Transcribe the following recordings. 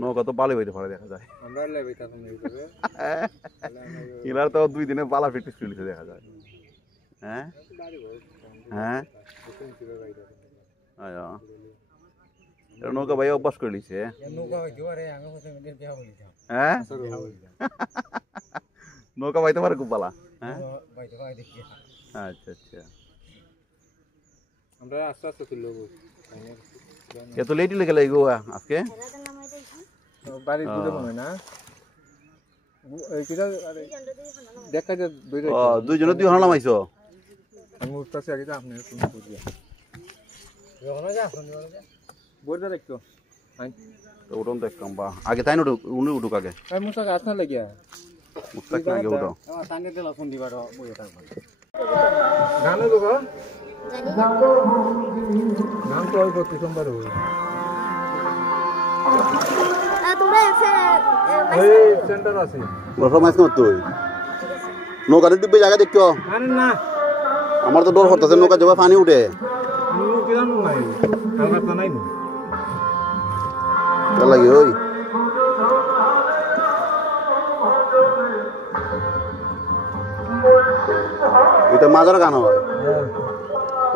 নৌকা তো বালি বাইতে পারে দেখা যায়। এলার তো 2 দিনে বালা প্র্যাকটিস করছে দেখা যায়। হ্যাঁ হ্যাঁ আয়া নৌকা ভাই অভ্যাস করে লিছে। হ্যাঁ নৌকা বাইতে পারে খুব বালা। হ্যাঁ আচ্ছা আচ্ছা আমরা আস্তে আস্তে তুলব। এত লেট লেগে লাগো আজকে বাড়ি দূরে মনে না এই কিটা দেখা যায় দুইজনে দুই হানা মাইছো আমি উঠতাছি আগে তো আপনি তুমি বুঝিয়া যখন যা শুনি বলতে দেখতো তো উঠুন তো একদম বা আগে তাই না উঠুক আগে এই মুসা গাছ না লাগিয়া মুস্তাক না আগে উঠো টানে দিলা ফোন দিবার বইয়া থাকবে গানো তো গো নাম তো ওই করতে সোমবার হই তোমরা এই সেন্টার আছে বড় মাছ না তুই নৌকাতে ডুবে জায়গা দেখো না আমার তো ডর হচ্ছে নৌকা যাবে পানি উঠে নুনু কিরাম নাই আমার তো নাই চল লাগি ওই এটা মাজার গান হয়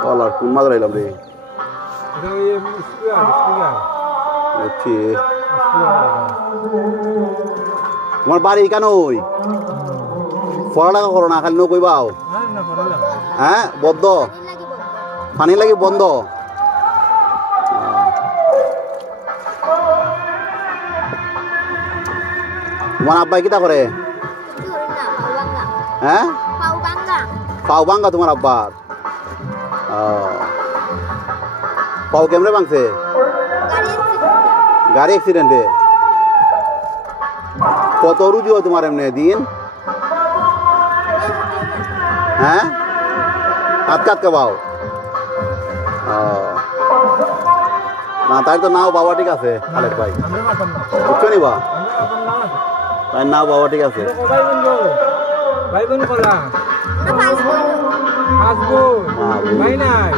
বল আর কোন মাজার আইলাম রে এটা এই স্পিকার বুঝছি তোমার বাড়ি কেন ওই পড়ালেখা করো না খালি নৌকই বাও হ্যাঁ বদ্ধ পানি লাগি বন্ধ তোমার আব্বাই কিটা করে হ্যাঁ পাও ভাঙ্গা তোমার আব্বার পাও কেমনে ভাঙছে গাড়ি অ্যাক্সিডেন্টে কত রুজি হয় তোমার এমনি দিন হ্যাঁ আটকা পাও না তাই তো নাও বাবা ঠিক আছে আলেক ভাই বুঝছো নি বা তাই নাও বাবা ঠিক আছে ভাই বোন কলা ভাই নাই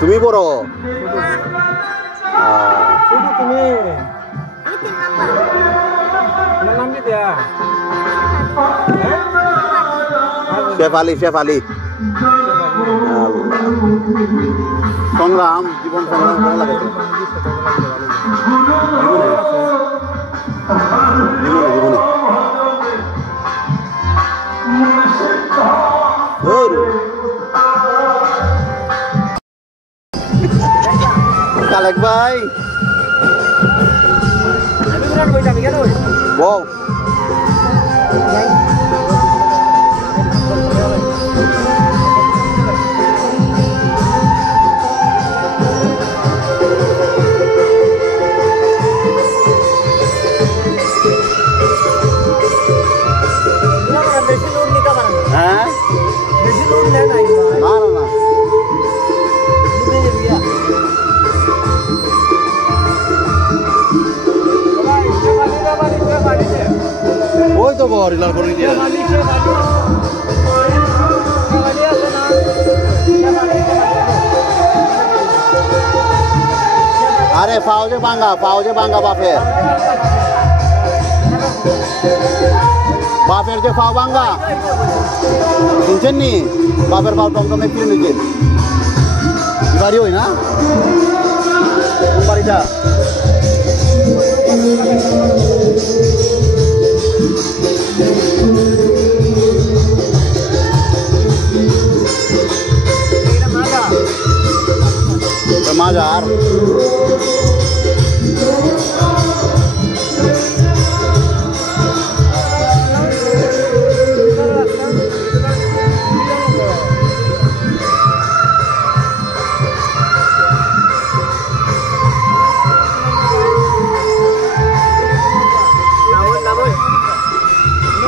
তুমি বড় শুধু তুমি নাম কি দেয়া শেফালি সংগ্রাম জীবন সংগ্রাম করা লাগে জীবনে কালেক ভাই বউ হ্যাঁ না না ওই তো বড় ইলার করে দিয়ে আরে পাও যে ভাঙ্গা বাপের যে পাও ভাঙ্গা শুনছেন নি বাপের পাও টমটমে কিনে নিচ্ছেন বাড়ি ওই না কোন বাড়িটা মাজার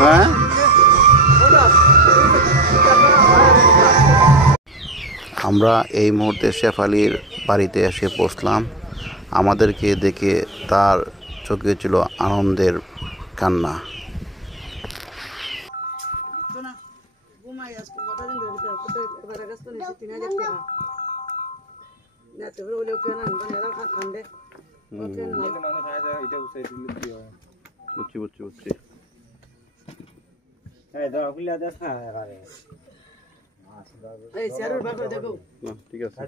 হ্যাঁ আমরা এই মুহূর্তে শেফালির বাড়িতে এসে পৌঁছলাম। আমাদেরকে দেখে তার চোখে ছিল আনন্দের কান্না। মানুষ আয় যায় এটা উঠাই দিলে কি হয় বুঝছি এই চেয়ারের ব্যাপারে দেখো না ঠিক আছে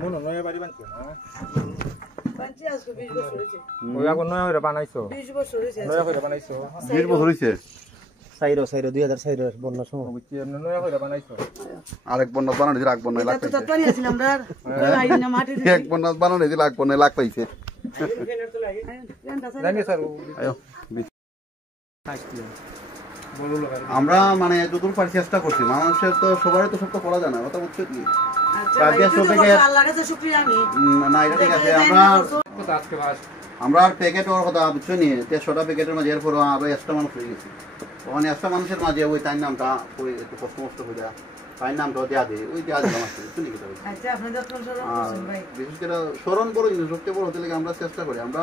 মনে নয় বাড়ি বানছো না পাঁচি আজকে 20 বছর হয়েছে ওই আগুন নয় হইরা বানাইছো 20 বছর হয়েছে 9 হইরা বানাইছো 20 বছর হইছে সাইরো 2004 বন্যা সময় বুঝছি এমন 9 হইরা বানাইছো আরেক বন্যাত বানানো দিলে এক বন্যায় লাখ তো পাইছে তাড়াতাড়ি আছিলাম আমরা আই না মাটি এক বন্যাত বানানো দিলে এক বন্যায় লাখ পাইছে জানি স্যার আয়ো বলো লাগা আমরা মানে যতদূর পারি চেষ্টা করছি মানুষের তো সবারই তো সব তো করা যায় না কথা বুঝছো কি আচ্ছা আল্লাহর কাছে শুকরিয়া আমি না এটা ঠিক আছে আজকে বাস আমরা আর প্যাকেট ওর কথা বুঝছো নি 100টা প্যাকেটের মাঝে এরপর আরো 100টা মানুষ হয়ে গেছে ওখানে 100টা মানুষের মাঝে ওই তাই নামটা ওই একটু কষ্ট হয়ে যায় তাই নামটা দেওয়া দেয় ওই দেওয়া দিলাম আসলে বুঝছো নি কি আচ্ছা আপনাদের যত্ন স্মরণ করছেন ভাই বিশেষ করে স্মরণ বড় জিনিস সবচেয়ে বড় হতে লেগে আমরা চেষ্টা করি আমরা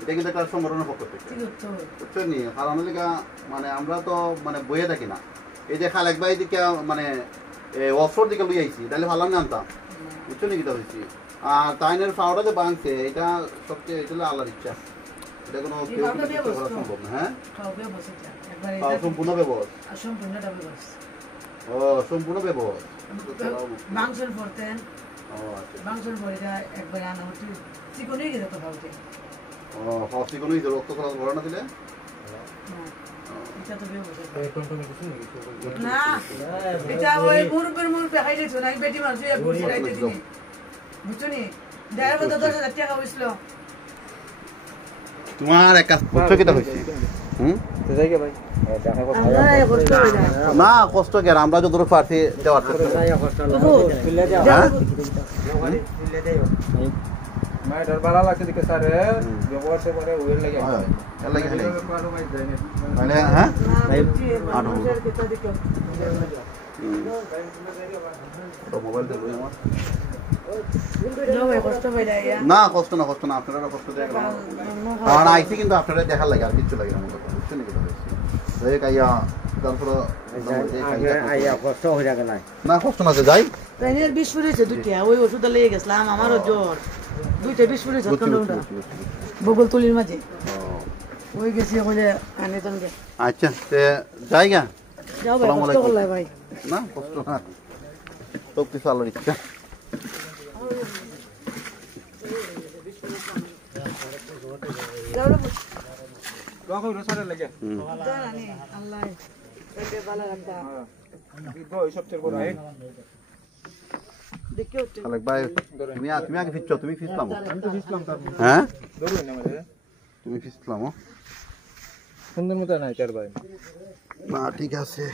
এটা কিন্তু একটা সংগঠনের পক্ষ থেকে ঠিক আছে বুঝছো নি কারণ লেগে মানে আমরা তো মানে বইয়ে থাকি না এই যে খালেক ভাই দিকে মানে অফশোর দিকে লই আইছি তাহলে ভালো জানতাম বুঝছো নি কিটা হয়েছি আর তাইনের পাউডার যে বাংছে এটা সবচেয়ে এটা হলো আল্লাহর ইচ্ছা এটা কোনো কেউ কিছু করা সম্ভব না হ্যাঁ কাউকে বসে যা একবার তাও সম্পূর্ণ ব্যবস্থা সম্পূর্ণটা ব্যবস্থা ও সম্পূর্ণ ব্যবস্থা মাংসের পরতেন ও আচ্ছা মাংসের পরে একবার আনা হচ্ছে চিকন হয়ে গেছে তো ভাবতে ও হসি কোনো ইজো রক্ত খরচ ভরা না দিলে এটা তো ব্যবস্থা এই টুনটুনি কিছু নেই না এটা ওই মুরুপের খাইলে তো না বেটি মানুষ এক গুড়ি রাইতে দিনি বুঝছো নি দেড় বছর 10,000 টাকা হইছিল তোমার এক কাজ করছো কিটা হইছে তো যাই ভাই দেখা কথা না কষ্ট কে আমরা যত দূর পারছি দেওয়ার চেষ্টা मैं डर वाला लागते दिखे सारे व्यवहार से बड़े उड़ लगे মানে হ্যাঁ মোবাইল দেবো আমার না কষ্ট না আপনারা কষ্ট দেয় কারণ আইসি কিন্তু আপনারা দেখার লাগে আর কিছু লাগে না কথা বুঝছেন কি কাইয়া তারপর কষ্ট হয়ে যাবে না না কষ্ট না যাই ট্রেনের 20 ফুটেছে দুইটা ওই ওষুধটা লেগে গেছিলাম আমারও জ্বর দুইটা 20 ফুটেছে ঠান্ডা বগল তুলির মাঝে ওই গেছি ওখানে আনে তনকে আচ্ছা তে যাইগা যাও ভাই কষ্ট করলাই ভাই না কষ্ট না তো কিছু আল্লাহর ইচ্ছা लोगों को सारे लगे আল্লাহ পেটে ভালো রাখবা गो सब चल को रहा है দেখো খালেক ভাই তুমি আগে ফিরছো তুমি ফিরলাম हम तो इस्लाम का হ্যাঁ जरूर है मेरे তুমি ফিরলাম सुंदर मत है ना चार भाई না ঠিক আছে